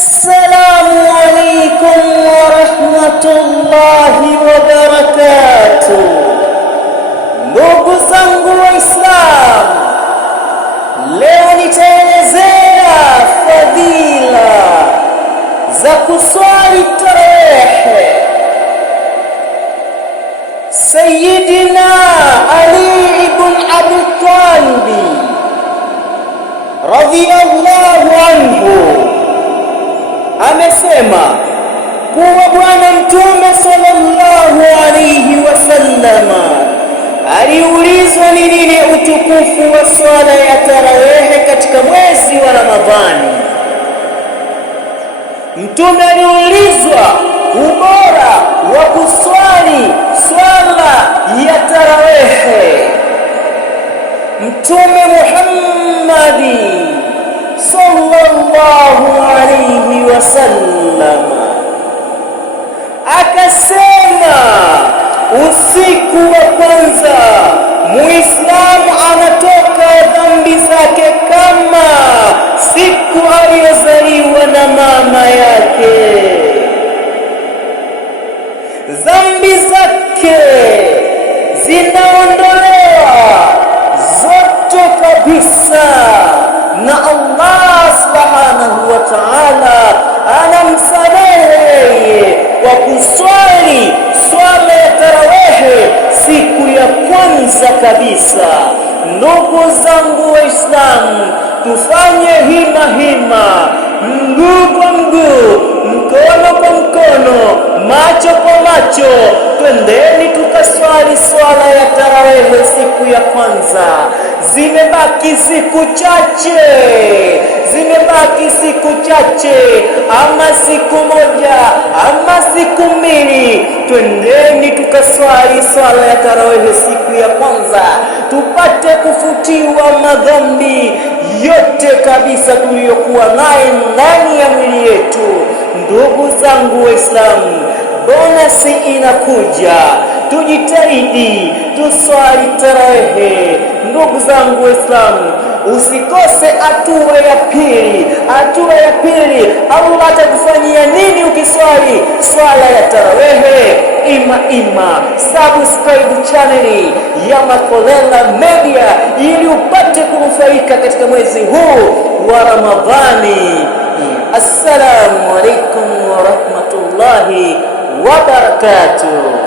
Assalamu alaikum warahmatullahi wabarakatuh. Ndugu zangu Waislamu, leo nitaelezea fadhila za kuswali tarawih. Sayyidina Ali ibn Abi Talib radhiyallahu anhu amesema kuwa Bwana Mtume sallallahu alayhi wasallama aliulizwa ni nini utukufu wa swala ya tarawehe katika mwezi wa Ramadhani. Mtume aliulizwa ubora wa kuswali swala ya tarawehe. Mtume Muhammadi sallallahu alayhi wasallam akasema, usiku wa kwanza Muislamu anatoka dhambi zake kama siku aliyozaliwa na mama yake. Dhambi zake zinaondolewa zote kabisa, na Allah subhanahu wa ta'ala anamsamehe kwa kuswali swala ya tarawehe siku ya kwanza kabisa. Ndugu zangu Waislamu, tufanye hima, mguu kwa mguu, mkono kwa mkono, macho kwa macho, twendeni tukaswali swala ya tarawehe siku ya kwanza. Zimebaki siku chache, ama siku moja ama siku mbili. Twendeni tukaswali swala ya tarawehe siku ya kwanza, tupate kufutiwa madhambi yote kabisa tuliyokuwa naye ndani ya mwili yetu. Ndugu zangu Waislamu, bonasi inakuja, tujitahidi tuswali tarawehe. Ndugu zangu Waislamu, usikose hatua ya pili. Allah atakufanyia nini ukiswali swala ya tarawehe? Ima subscribe channel ya Makolela Media ili upate kunufaika katika mwezi huu wa Ramadhani. Assalamu alaikum wa rahmatullahi wa barakatuh.